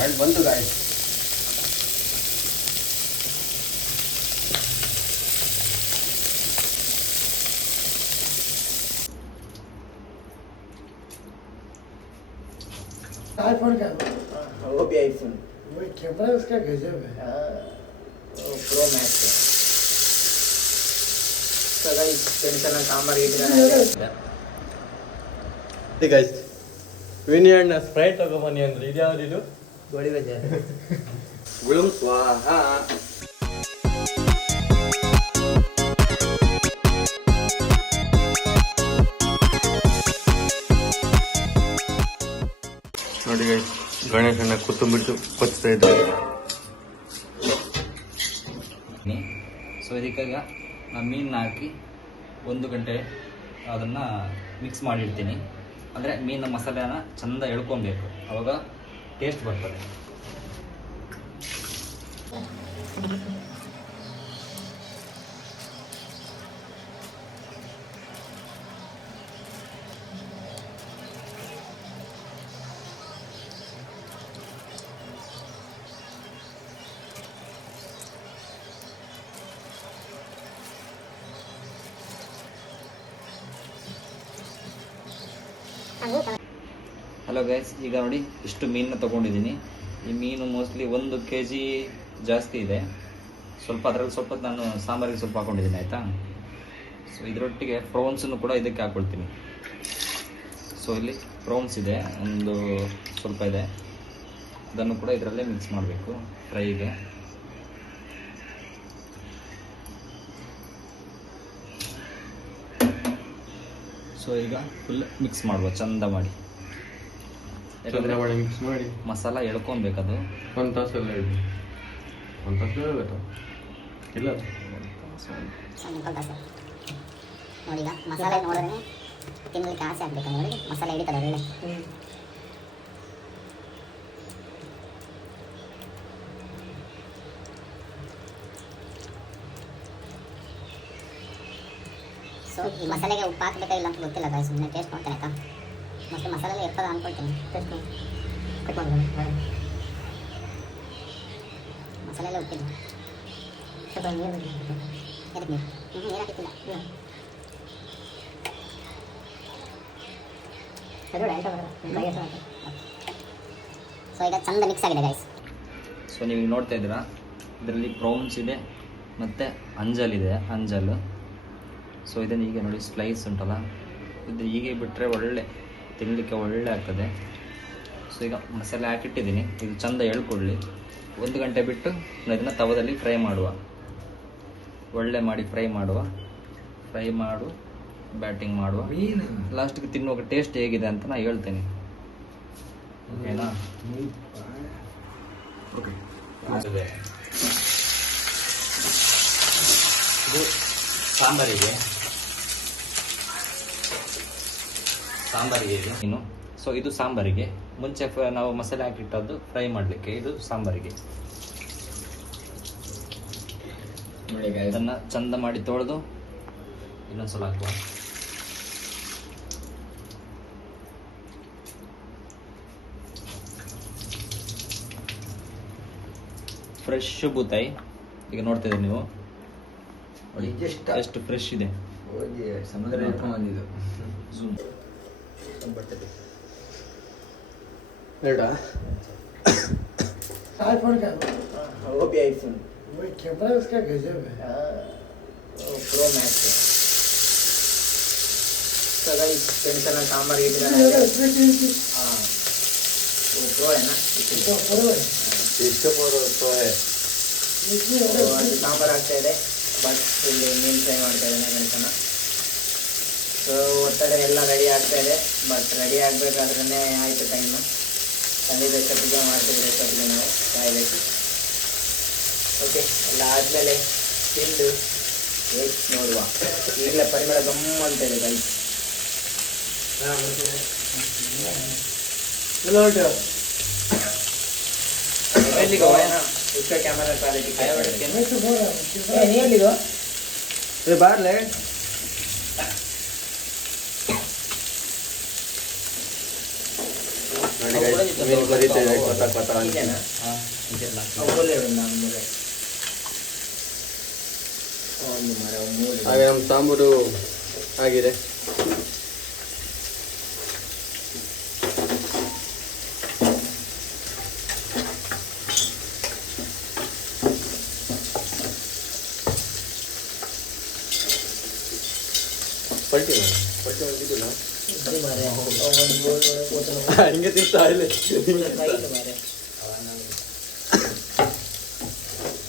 ಆಯ್ತು ಬಂತು guys. IPhone का वो भी आईफोन, वो कैमरा उसका गजब है। प्रो मैक्स है। तो गाइस टेंशन सांबार ಗೈಸ್ ವಿನಿ ಅಣ್ಣ ಸ್ಪ್ರೈಟ್ ತಗೊಂಬನ್ನಿ ಅಂದ್ರೆ ಇದ್ಯಾವ್ದಿದು ಗೋಳಿ ಬಜೆ ಗುಳುಂ ಸ್ವಾಹ. ನೋಡಿ ಗೈಸ್ ಗಣೇಶನ ಕೊತ್ತಂಬರಿ ಕೊಚ್ತಾ ಇದ್ದಾರೆ. ಸೊ ಇದಕ್ಕಾಗ ನಾನು ಮೀನನ್ನ ಹಾಕಿ 1 ಗಂಟೆ ಅದನ್ನು ಮಿಕ್ಸ್ ಮಾಡಿಡ್ತೀನಿ. ಅಂದರೆ ಮೀನಿನ ಮಸಾಲೆನ ಚೆಂದ ಎಳ್ಕೊಬೇಕು, ಆವಾಗ ಟೇಸ್ಟ್ ಬರ್ತದೆ. ಹಲೋ ಗೈಸ್, ಈಗ ನೋಡಿ ಇಷ್ಟು ಮೀನನ್ನ ತೊಗೊಂಡಿದ್ದೀನಿ. ಈ ಮೀನು ಮೋಸ್ಟ್ಲಿ 1 kg ಜಾಸ್ತಿ ಇದೆ. ಅದರಲ್ಲಿ ಸ್ವಲ್ಪ ನಾನು ಸಾಂಬಾರಿಗೆ ಸ್ವಲ್ಪ ಹಾಕೊಂಡಿದ್ದೀನಿ, ಆಯಿತಾ. ಸೊ ಇದರೊಟ್ಟಿಗೆ ಪ್ರೌನ್ಸನ್ನು ಕೂಡ ಇದಕ್ಕೆ ಹಾಕ್ಕೊಳ್ತೀನಿ. ಸೊ ಇಲ್ಲಿ ಪ್ರೌನ್ಸ್ ಇದೆ, ಒಂದು ಸ್ವಲ್ಪ ಇದೆ, ಅದನ್ನು ಕೂಡ ಇದರಲ್ಲೇ ಮಿಕ್ಸ್ ಮಾಡಬೇಕು ಫ್ರೈಗೆ. ಸೊ ಈಗ ಫುಲ್ ಮಿಕ್ಸ್ ಮಾಡುವ ಚಂದ ಮಾಡಿ, ಮಿಕ್ಸ್ ಮಾಡಿ ಮಸಾಲ ಎಳ್ಕೊಬೇಕದು. 1 ತಾಸೆಲ್ಲ ಹೇಳಿ, 1 ತಾಸು ಹೇಳ್ಬೇಕು ಇಲ್ಲ ನೋಡಿ. ಈಗ ಮಸಾಲೆ ನೋಡಿದ್ರೆ ತಿನ್ನಲಿಕ್ಕೆ ಆಸೆ ಆಗ್ಬೇಕು. ನೋಡಿ ಮಸಾಲೆ ಹಿಡಿತದೆ ಒಳ್ಳೆ. ಸೊ ಈ ಮಸಾಲೆಗೆ ಉಪ್ಪು ಹಾಕಬೇಕಾ ಇಲ್ಲ ಅಂತ ಗೊತ್ತಿಲ್ಲ ಗಾಯ್ಸ್, ಸುಮ್ಮನೆ ಟೇಸ್ಟ್ ಮಾಡ್ತೇನೆ ಆಯ್ತಾ. ಮತ್ತೆ ಮಸಾಲೆ ಇರ್ತದೆ ಅಂದ್ಕೊಳ್ತೀನಿ. ಟೇಸ್ಟ್ ಕಟ್ ಮಾಡಿ ಮಸಾಲೆ ಎಲ್ಲ ಉಪ್ಪಿದೆ. ಸ್ವಲ್ಪ ನೀರು ಎದಕ್ಕೆ ನೀರು ಹಾಕಿಲ್ಲ. ಸೊ ಈಗ ಚಂದ ಮಿಕ್ಸ್ ಆಗಿದೆ ಗೈಸ್. ಸೊ ನೀವು ನೋಡ್ತಾ ಇದ್ದೀರಾ, ಇದರಲ್ಲಿ ಪ್ರೌನ್ಸ್ ಇದೆ ಮತ್ತು ಅಂಜಲ್ ಅಂಜಲ್. ಸೊ ಇದನ್ನು ಹೀಗೆ ನೋಡಿ ಸ್ಲೈಸ್ ಉಂಟಲ್ಲ, ಇದು ಹೀಗೆ ಬಿಟ್ಟರೆ ಒಳ್ಳೆ ತಿನ್ನಲಿಕ್ಕೆ ಒಳ್ಳೆ ಆಗ್ತದೆ. ಸೊ ಈಗ ಮಸಾಲೆ ಹಾಕಿಟ್ಟಿದ್ದೀನಿ, ಇದು ಚೆಂದ ಎಳ್ಕೊಳ್ಳಿ. 1 ಗಂಟೆ ಬಿಟ್ಟು ಇದನ್ನು ತವದಲ್ಲಿ ಫ್ರೈ ಮಾಡುವ, ಒಳ್ಳೆ ಮಾಡಿ ಫ್ರೈ ಮಾಡು ಬ್ಯಾಟಿಂಗ್ ಮಾಡುವ. ಲಾಸ್ಟಿಗೆ ತಿನ್ನುವಾಗ ಟೇಸ್ಟ್ ಹೇಗಿದೆ ಅಂತ ನಾನು ಹೇಳ್ತೇನೆ, ಓಕೆನಾ. ಓಕೆ, ಇದು ಸಾಂಬಾರಿಗೆ ಇದೆ ಇನ್ನು. ಸೊ ಇದು ಸಾಂಬಾರಿಗೆ ಮುಂಚೆ ನಾವು ಮಸಾಲೆ ಹಾಕಿಟ್ಟದ್ದು ಫ್ರೈ ಮಾಡಲಿಕ್ಕೆ, ಇದು ಸಾಂಬಾರಿಗೆ. ಅದನ್ನು ಚಂದ ಮಾಡಿ ತೊಳೆದು ಇನ್ನೊಂದ್ಸಲ ಹಾಕುವ. ಫ್ರೆಶ್ ಬೂತಾಯಿ ಈಗ ನೋಡ್ತಾ ಇದ್ದೀರಿ ನೀವು, ನೋಡಿ ಎಷ್ಟು ಫ್ರೆಶ್ ಇದೆ. ಸಮುದ್ರ ಬಂದಿದ್ದು ಝೂಮ್ ಬೇಡ. आईफोन का वो भी आईफोन, वो कैमरा उसका गजब है। प्रो मैक्स है। तो गाइस टेंशन सांबार हाँ वो प्रो है ना, तो प्रो है इसके पर इसमें ಸಾಂಬಾರ್ ಆಗ್ತಾ ಇದೆ. ಬಟ್ ಇಲ್ಲಿ ಮೀನು ಫ್ರೈ ಮಾಡ್ತಾ ಇದ್ದೇನೆ ಗಣೇಶನ. ಸೊ ಒತ್ತಡ ಎಲ್ಲ ರೆಡಿ ಆಗ್ತಾ ಇದೆ, ಬಟ್ ರೆಡಿ ಆಗಬೇಕಾದ್ರೇ ಆಯಿತು ಟೈಮು. ತಂದಿದ್ದ ಎಷ್ಟೊತ್ತಿಗೆ ಮಾಡ್ತಿದ್ರೆ ಎಷ್ಟೊತ್ತಿಗೆ ನಾವು ಕಾಯಬೇಕು. ಓಕೆ, ಎಲ್ಲ ಆದಮೇಲೆ ತಿಂದು ವೇಸ್ಟ್ ನೋಡುವ. ಈಗಲೇ ಪರಿಮಳ ಗಮ್ಮ ಅಂತ ಇದೆ ಗೈಸ್. ಎಲ್ಲಿಗೋ उसका कैमरा क्वालिटी क्या है? मैं तो बोल रहा हूँ कैमरा नहीं लिखो ये बाहर ले ನೋಡಿ guys, ಮೀನು ಕರಿತಾ ಇದೆ ಕೊತ ಕೊತ ಅಂತ. ಇದೇನಾ ಹಾಂ ಇದೆಲ್ಲ ಅವಲೇ ಒಂದು ಆಮೇಲೆ ಒಂದು ಮರ ಮೂರು ಹಾಗೆ ನಮ್ಮ ಸಾಂಬಾರು ಆಗಿದೆ. ಪಲ್ಟಿ ಮಾಡಿದ್ದಿಲ್ಲ ಇದು ಮಾರೆ ಒಂದು ಗೋಲ್ ಕೂತನ ಹಿಂಗೆ ತಿಂತಾ ಇಲ್ಲ ಕೈಲಿ ಮಾರೆ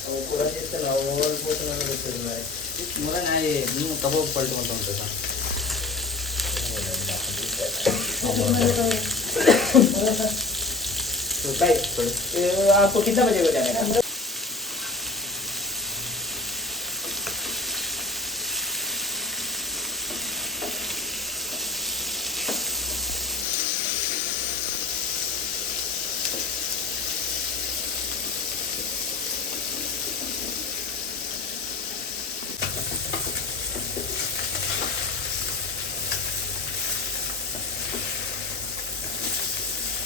ಅವು ಕೂಡ ಇರ್ತಲ್ಲ ಅವು ಗೋಲ್ ಕೂತನ ಬಿಡ್ತದೆ ಮಾರೆ ಮುರ ನಾಯಿ ನೀವು ಕಬಾಬ್ ಪಲ್ಟಿ ಅಂತ ಉಂಟಾ बाय आपको कितना बजे को जाना है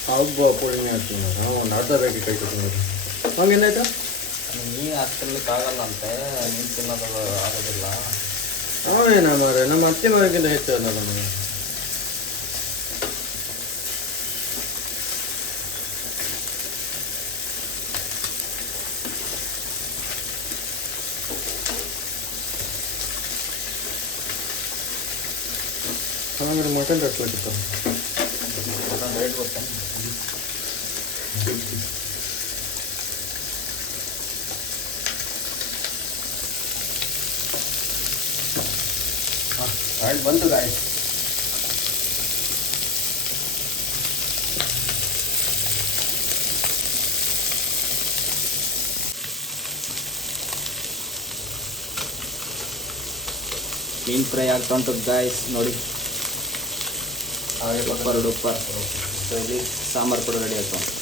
ಹಬ್ಬ ಪೂರ್ಣಿಮೆ ಹೇಳ್ತೀನಿ ನಾವು ಒಂದು ಅರ್ಧ ಬೇಕಿ ಕೈ ಕೊಡ್ತೀನಿ ಹಂಗೇನಾಯ್ತಾ ನೀನು ಹತ್ತಲಿಕ್ಕಾಗಲ್ಲ ಅಂತೆ ನೀನು ತಿನ್ನೋದು ಆಗೋದಿಲ್ಲ. ಅವೇನ ಮಾರೆ ನಮ್ಮ ಅತ್ತೆ ಮಗಕ್ಕಿಂತ ಹೆಚ್ಚು ಅದಲ್ಲ ನಮಗೆ. ಹಾಗಾದ್ರೆ ಮಟನ್ ಕಟ್ಬೇಕಿತ್ತು. ರೇಟ್ ಗೊತ್ತಾ? ಆಯ್ತು ಬಂತು ಗಾಯ. ಮೀನು ಫ್ರೈ ಆಗ್ತಾ ಉಂಟು ಗಾಯ್ಸ್ ನೋಡಿ. Duper duper. ಸೊ ಇಲ್ಲಿ ಸಾಂಬಾರು ಕೂಡ ರೆಡಿ ಆಗ್ತಾ ಉಂಟು.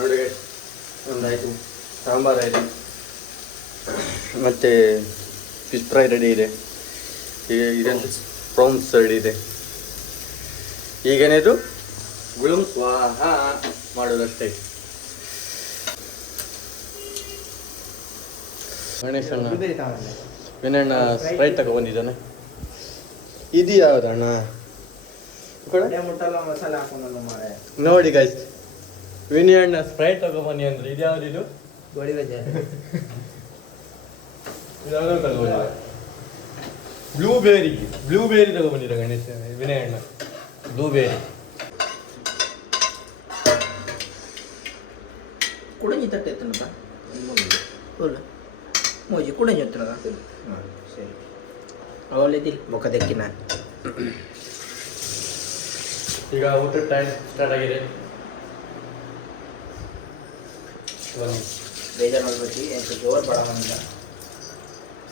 ನೋಡಿ ಒಂದಾಯಿತು, ಸಾಂಬಾರು ಇದೆ ಮತ್ತು ಫಿಶ್ ಫ್ರೈ ರೆಡಿ ಇದೆ. ಈಗ ಇದೆಂತ ಪ್ರಾನ್ಸ್ ರೆಡಿ ಇದೆ. ಈಗೇನಿದು ಗುಳುಂ ಸ್ವಾಹ ಮಾಡೋದಷ್ಟೇ. ಗಣೇಶಣ್ಣ ವಿನಯಣ್ಣ ಸ್ಪ್ರೈಟ್ ತಗೊಬಂದಿದ್ದಾನೆ. ಇದು ಯಾವುದಣ್ಣ ಮುಟ್ಟಲ್ಲ ಮಸಾಲೆ ಹಾಕೊಂಡಲ್ಲ ಮಾರೆ ನೋಡಿ ಗೈಸ್, ವಿನಯಣ್ಣ ಸ್ಪ್ರೈಟ್ ತಗೊಬನ್ನಿ ಅಂದ್ರೆ ಇದು ಯಾವ್ದಿದು? ಗೋಳಿ ಬಜೆ ಬ್ಲೂಬೇರಿ ತಗೊಬಂದಿರ ಗಣೇಶ ವಿನಯಣ್ಣ. ಬ್ಲೂಬೇರಿ ಕುಡಂಜಿ ತಟ್ಟೆ ಎತ್ತನಪ್ಪ ಇಲ್ಲ ಮೋಜಿ ಕುಡಂಜಿ ಎತ್ತನದ ಹಾಂ ಸರಿ ಅವಳಿದ್ದಿಲ್ಲ ಮುಖದಕ್ಕಿನ. ಈಗ ಊಟದ ಟೈಮ್ ಸ್ಟಾರ್ಟ್ ಆಗಿದೆ. ಬೇಜಾರು ಮಾಡ್ಬಿಟ್ಟು ಎಂಟು ಜೋರು ಬಡ ಬಂದ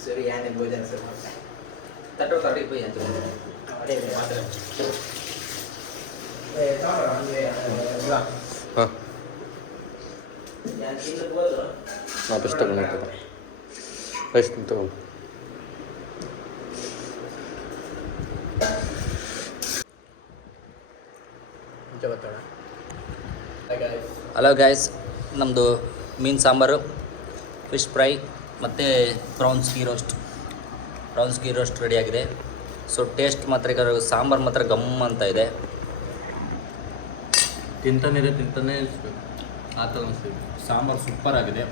ಸರಿ ಏನೇ ಭೋಜನ ಸರ್ ತಟ್ಟೋ ತಟ್ಟಿ ಪೈ ಅಂತ ಅದೇ ಮಾತ್ರ ಹಾಂ ನಾನು ತಿನ್ನಬಹುದು ನಾ ಬೆಸ್ಟ್ ತಗೊಂಡು ರೈಸ್ ತಗೊಂಡು ಹಲೋ ಗಾಯ್ಸ್, ನಮ್ಮದು ಮೀನು ಸಾಂಬಾರು, ಫಿಶ್ ಫ್ರೈ ಮತ್ತು ಪ್ರಾನ್ಸ್ ಗೀ ರೋಸ್ಟ್ ರೆಡಿಯಾಗಿದೆ. ಸೊ ಟೇಸ್ಟ್ ಮಾತ್ರ ಈಗ ಸಾಂಬಾರು ಮಾತ್ರ ಗಮ್ ಅಂತ ಇದೆ. ತಿಂತಾನೆ ಅನಿಸ್ಬೇಕು ಆ ಥರ ಅನಿಸ್ಬೇಕು. ಸಾಂಬಾರು ಸೂಪರ್ ಆಗಿದೆ.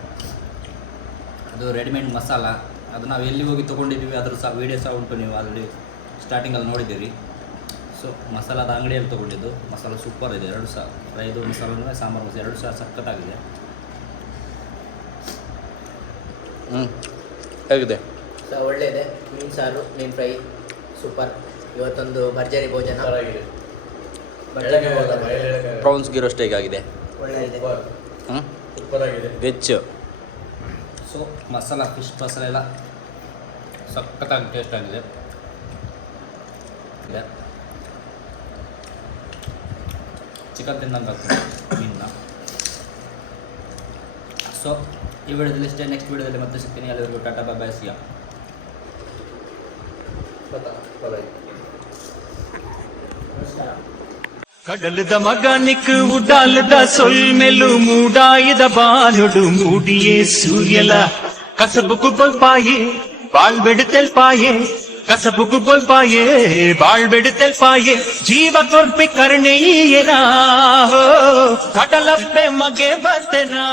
ಅದು ರೆಡಿಮೇಡ್ ಮಸಾಲ, ಅದು ನಾವು ಎಲ್ಲಿ ಹೋಗಿ ತೊಗೊಂಡಿದ್ದೀವಿ ಅದ್ರ ಸಹ ವೀಡಿಯೋ ಸಹ ಉಂಟು, ನೀವು ಆಲ್ರೆಡಿ ಸ್ಟಾರ್ಟಿಂಗಲ್ಲಿ ನೋಡಿದ್ದೀರಿ. ಸೊ ಮಸಾಲದ ಅಂಗಡಿಯಲ್ಲಿ ತೊಗೊಂಡಿದ್ದು ಮಸಾಲ ಸೂಪರ್ ಇದೆ. ಎರಡು ಸಹ ಫ್ರೈದು ಮಸಾಲ ಸಾಂಬಾರು ಮಸಾಲ ಎರಡು ಸಹ ಸಖತ್ತಾಗಿದೆ. ಹೇಗಿದೆ? ಸೊ ಒಳ್ಳೆಯದೆ. ಮೀನು ಸಾರು, ಮೀನು ಫ್ರೈ ಸೂಪರ್. ಇವತ್ತೊಂದು ಭರ್ಜರಿ ಭೋಜನ. ಚೆನ್ನಾಗಿದೆ. ಪ್ರಾನ್ಸ್ ಗೀರೋ ಸ್ಟೇಕ್ ಆಗಿದೆ. ಒಳ್ಳೆ ಇದೆ. ಹ್ಞೂ ಸೂಪರ್ ಆಗಿದೆ. Veg. So masala fish masala ಎಲ್ಲ ಸಖತ್ತಾಗಿ ಟೇಸ್ಟ್ ಆಗಿದೆ. ಚಿಕನ್ ತಿನ್ನಂಗೆ ಆಗ್ತದೆ ಮೀನನ್ನ. ಸೊ ಈ ವಿಡಿಯೋದಲ್ಲಿ ಇಷ್ಟೇ. ನೆಕ್ಸ್ಟ್ ವಿಡಿಯೋದಲ್ಲಿ ಮತ್ತೆ ಸಿಗ್ತೀನಿ. ಎಲ್ಲರಿಗೂ ಟಾಟಾ ಬಾಯ್ ಬಾಯ್ ಸಿಯಾ. ಕಡಲದ ಮಗನಿಕ್ ಉಡಾಲದ ಸೊಲ್ಮೆಲು ಮೂಡಾಯದ ಬಾನುಡು ಮೂಡಿಯೇ ಸೂರ್ಯಲ ಕಸಬುಕು ಬಲ್ಪಾಯೆ ಬಾಳ್ಬೆಡುತ್ತೆಲ್ಪಾಯೆ ಕಸಬುಕು ಬಲ್ಪಾಯೆ ಬಾಳ್ಬೆಡುತ್ತೆಲ್ಪಾಯೆ ಜೀವ ಕೊರ್ಪಿ ಕರ್ಣೆಯೇನಾ ಕಡಲಪ್ಪೆ ಮಗೆ ಬರ್ತನಾ.